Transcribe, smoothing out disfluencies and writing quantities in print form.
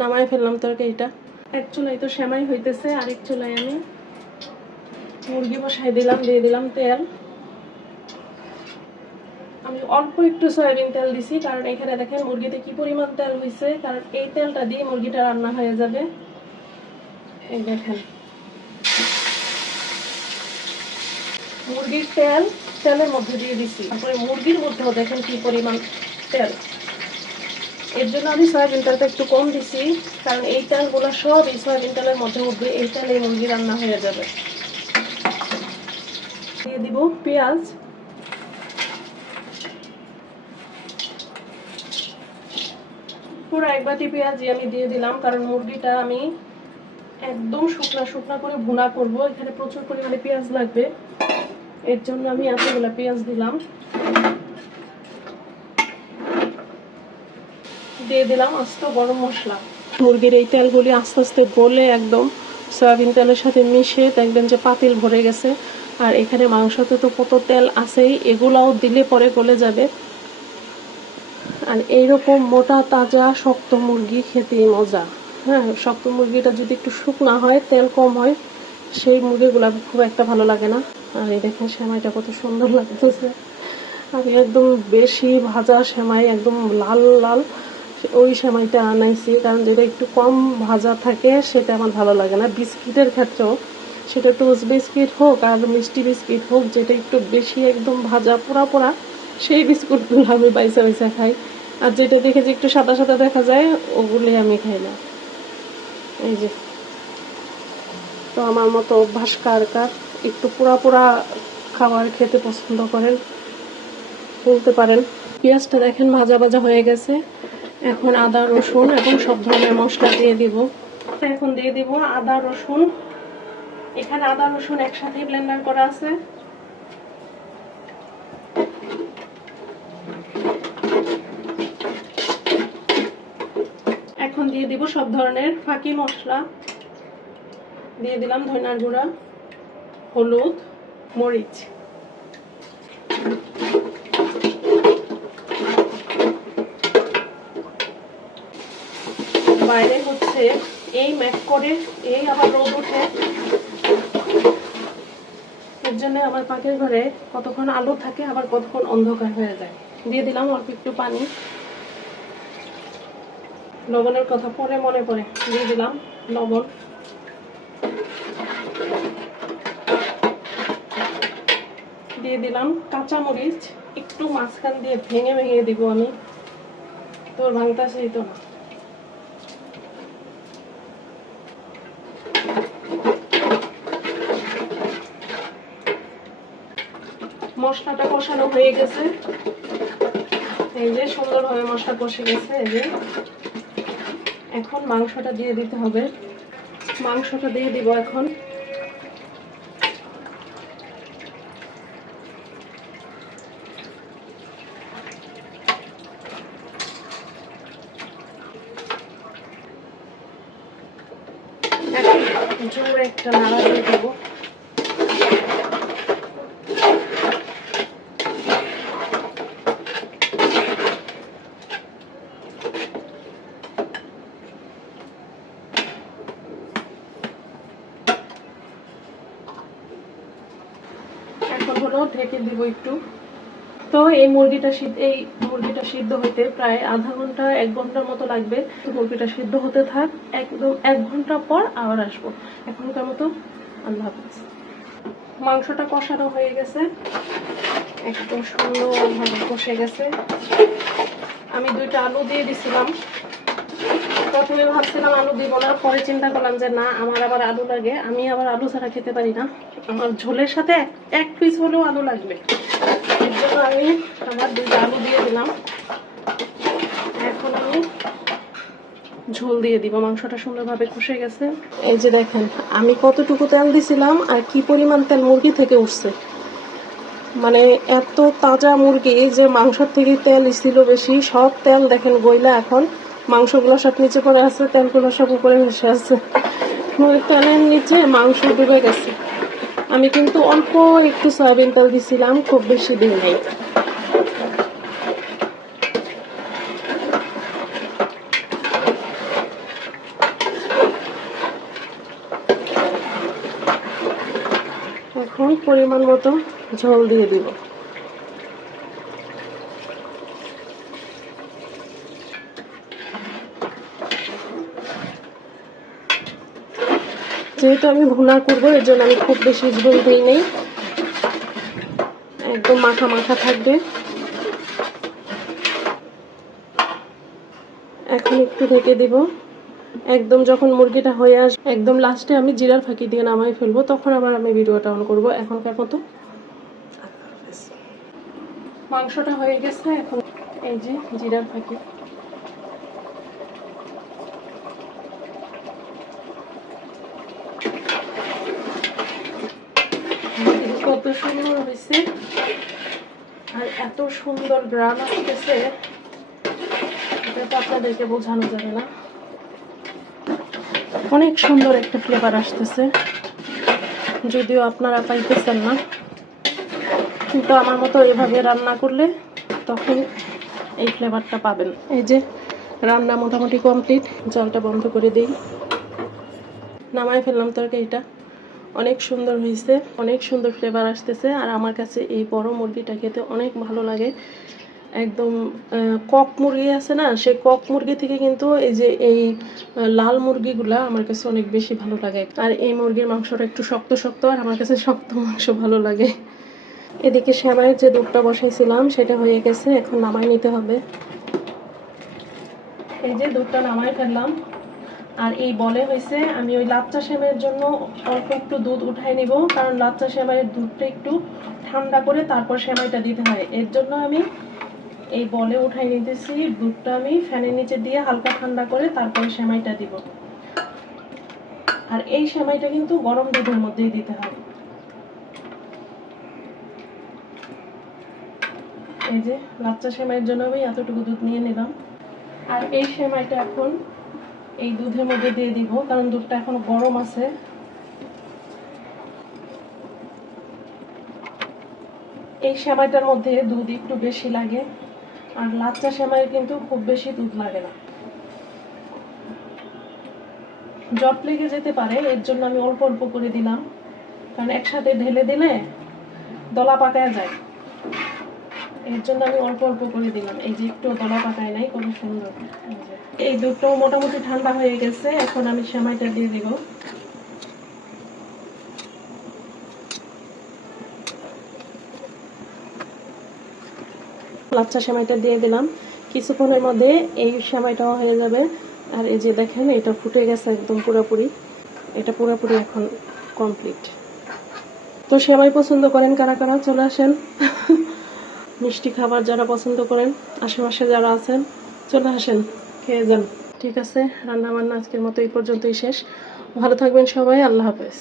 নামায় ফেললাম তরকারিটা। এক চুলায় তো সেমাই হইতেছে, আরেক চুলায় আমি মুরগি বসাই দিলাম, দিয়ে দিলাম তেল। আমি অল্প একটু সয়াবিন তেল দিছি, কারণ এখানে দেখেন মুরগিতে কি পরিমাণ তেল হয়েছে, কারণ এই তেলটা দিয়ে মুরগিটা রান্না হয়ে যাবে। এই দেখেন মুরগির তেলের মধ্যে দিয়ে দিছি, তারপরে মুরগির মধ্যেও দেখেন কি পরিমাণ তেল। এর জন্য আমি সয়াবিন তেলটা একটু কম দিছি, কারণ এই তেলগুলো সব এই সয়াবিন তেলের মধ্যে উঠবে, এই তেলে মুরগি রান্না হয়ে যাবে। দিয়ে দিব পেঁয়াজ, পুরো এক বাটি পেঁয়াজই আমি দিয়ে দিলাম, কারণ মুরগিটা আমি একদম শুকনা শুকনা করে ভুনা করব, এখানে প্রচুর পরিমাণে পেঁয়াজ লাগবে, এর জন্য আমি এতগুলা পেঁয়াজ দিলাম। দিয়ে দিলাম আস্ত গরম মশলা। মুরগির এই তেলগুলি আস্তে আস্তে গলে একদম সয়াবিন তেলের সাথে মিশে দেখবেন যে পাতিল ভরে গেছে। আর এখানে মাংসতে তো কত তেল আছেই, এগুলাও দিলে পরে গলে যাবে। আর এইরকম মোটা তাজা শক্ত মুরগি খেতেই মজা। হ্যাঁ, শক্ত মুরগিটা যদি একটু শুকনা হয়, তেল কম হয়, সেই মুরগিগুলো খুব একটা ভালো লাগে না। আর এই দেখেন সেমাইটা কত সুন্দর লাগতেছে। আমি একদম বেশি ভাজা সেমাই, একদম লাল লাল ওই সেমাইটা আনাইছি, কারণ যেটা একটু কম ভাজা থাকে সেটা আমার ভালো লাগে না। বিস্কিটের ক্ষেত্রেও সেটা টোস্ট বিস্কিট হোক আর মিষ্টি বিস্কিট হোক, যেটা একটু বেশি একদম ভাজা পোড়া পোড়া, সেই বিস্কুটগুলো আমি বাইসা বাইসা খাই। আর যেটা দেখে যে একটু সাদা সাদা দেখা যায়, ওগুলি আমি খাই না। এই যে, তো আমার মতো অভ্যাস কার কার একটু পোড়া পোড়া খাবার খেতে পছন্দ করেন বলতে পারেন। পেঁয়াজটা দেখেন ভাজা ভাজা হয়ে গেছে। এখন আদা রসুন এবং সব ধরনের মশলা দিয়ে দিব। এখন দিয়ে দিব আদা রসুন। এখানে আদা রসুন একসাথে ব্লেন্ডার করা আছে। এখন দিয়ে দিব সব ধরনের ফাঁকি মশলা। দিয়ে দিলাম ধনিয়ার গুঁড়া, হলুদ, মরিচ। বাইরে হচ্ছে এই ম্যাক করে, এই আবার রোদ ওঠে, এর জন্য আমার পাকের ঘরে কতক্ষণ আলো থাকে আবার কতক্ষণ অন্ধকার হয়ে যায়। দিয়ে দিলাম অল্প একটু পানি। লবণের কথা পরে মনে পড়ে, দিয়ে দিলাম লবণ। দিয়ে দিলাম কাঁচামরিচ, একটু মাঝখান দিয়ে ভেঙে ভেঙে দিব আমি, তোর ভাঙতাছেই তো না। মশলাটা কষানো হয়ে গেছে, এই যে সুন্দরভাবে মশলা কষে গেছে। এই যে এখন মাংসটা দিয়ে দিতে হবে। মাংসটা দিয়ে দিব এখন। জোরে একটা নাড়া দিয়ে দিব। এখন হলো ঢেকে দিব একটু। তো এই মুরগিটা সিদ্ধ হতে প্রায় আধা ঘন্টা 1 ঘন্টার মতো লাগবে। মুরগিটা সিদ্ধ হতে থাক, একদম 1 ঘন্টা পর আবার আসবো। এখনকার মতো আল্লাহ হাফেজ। মাংসটা কষানো হয়ে গেছে, একদম সুন্দরভাবে কষে গেছে। আমি 2টা আলু দিয়ে দিছিলাম। প্রথমে ভাবছিলাম আলু দিব না, পরে চিন্তা করলাম যে না, আমার আবার আলু লাগে, আমি আবার আলু ছাড়া খেতে পারি না, আমার ঝোলের সাথে এক পিস হলেও আলু লাগবে। এর জন্য আমি আবার 2টা আলু দিয়ে দিলাম। এখন আমি ঝোল দিয়ে দিব। মাংসটা সুন্দরভাবে কষে গেছে। এই যে দেখেন আমি কতটুকু তেল দিছিলাম আর কি পরিমাণ তেল মুরগি থেকে উঠছে। মানে এত তাজা মুরগি যে মাংসর থেকে তেল ছিল বেশি, সব তেল দেখেন গইলা এখন মাংসগুলো সব নিচে পড়ে আছে, তেলগুলো সব উপরে ভেসে আছে। তেলের নিচে মাংস ডুবে গেছে। আমি কিন্তু অল্প একটু সয়াবিন তেল দিছিলাম, খুব বেশি দিই নাই। এখন পরিমাণ মতো ঝোল দিয়ে দিব। যেহেতু আমি ভুনা করবো এর জন্য আমি খুব বেশি ঝোল দিই নেই, একদম মাখা মাখা থাকবে। এখন একটু ঢেকে দিব। একদম যখন মুরগিটা হয়ে আসবে, একদম লাস্টে আমি জিরার ফাঁকি দিয়ে নামাই ফেলবো, তখন আবার আমি ভিডিওটা অন করবো। এখনকার মতো মাংসটা হয়ে গেছে। এখন এই যে জিরার ফাঁকি, কত সুন্দর হয়েছে আর এত সুন্দর গ্রান আসতেছে, এটা তো আপনাদেরকে বোঝানো যাবে না। অনেক সুন্দর একটা ফ্লেভার আসতেছে, যদিও আপনারা পাইতেছেন না, কিন্তু আমার মতো এভাবে রান্না করলে তখন এই ফ্লেভারটা পাবেন। এই যে রান্না মোটামুটি কমপ্লিট, জলটা বন্ধ করে দিই, নামাই ফেললাম তরকারিটা। অনেক সুন্দর হয়েছে, অনেক সুন্দর ফ্লেভার আসতেছে। আর আমার কাছে এই বড় মুরগিটা খেতে অনেক ভালো লাগে। একদম কক মুরগি আছে না, সেই কক মুরগি থেকে কিন্তু এই যে এই লাল মুরগিগুলা আমার কাছে অনেক বেশি ভালো লাগে। আর এই মুরগির মাংসটা একটু শক্ত শক্ত, আর আমার কাছে শক্ত মাংস ভালো লাগে। এদিকে সেমাইয়ের যে দুধটা বসাইছিলাম সেটা হয়ে গেছে, এখন নামাই নিতে হবে। এই যে দুধটা নামাই ফেললাম। আর এই বলে হয়েছে আমি ওই লাচ্চা সেমাইয়ের জন্য অল্প একটু দুধ উঠাই নিব, কারণ লাচ্চা সেমাইয়ের দুধটা একটু ঠান্ডা করে তারপর সেমাইটা দিতে হয়। এর জন্য আমি এই বলে উঠাই নিতেছি। দুধটা আমি ফ্যানের নিচে দিয়ে হালকা ঠান্ডা করে তারপরে সেমাইটা দিব। আর এই সেমাইটা কিন্তু গরম দুধের মধ্যেই দিতে হবে। এই যে লাচ্চা সেমাইয়ের জন্য আমি এতটুকু দুধ নিয়ে নিলাম। আর এই সেমাইটা এখন এই দুধের মধ্যে দিয়ে দিব, কারণ দুধটা এখন গরম আছে। এই সেমাইটার মধ্যে দুধ একটু বেশি লাগে, আর লাচ্চা সেমাইয়ের কিন্তু খুব বেশি দুধ লাগে না, জট লেগে যেতে পারে। এর জন্য আমি অল্প অল্প করে দিলাম, কারণ একসাথে ঢেলে দিলে দলা পাকায় যায়। এর জন্য আমি অল্প অল্প করে দিলাম। এই যে একটু দলা পাকায় নাই, কত সুন্দর। এই দুধটাও মোটামুটি ঠান্ডা হয়ে গেছে, এখন আমি সেমাইটা দিয়ে দিব। লাচ্চা সেমাইটা দিয়ে দিলাম। কিছুক্ষণের মধ্যে এই সেমাইটাও হয়ে যাবে। আর এই যে দেখেন এটা ফুটে গেছে একদম পুরোপুরি, এটা পুরোপুরি এখন কমপ্লিট। তো সেমাই পছন্দ করেন কারা কারা, চলে আসেন। মিষ্টি খাবার যারা পছন্দ করেন, আশেপাশে যারা আছেন, চলে আসেন, খেয়ে যান। ঠিক আছে, রান্না বান্না আজকের মতো এই পর্যন্তই শেষ। ভালো থাকবেন সবাই, আল্লাহ হাফেজ।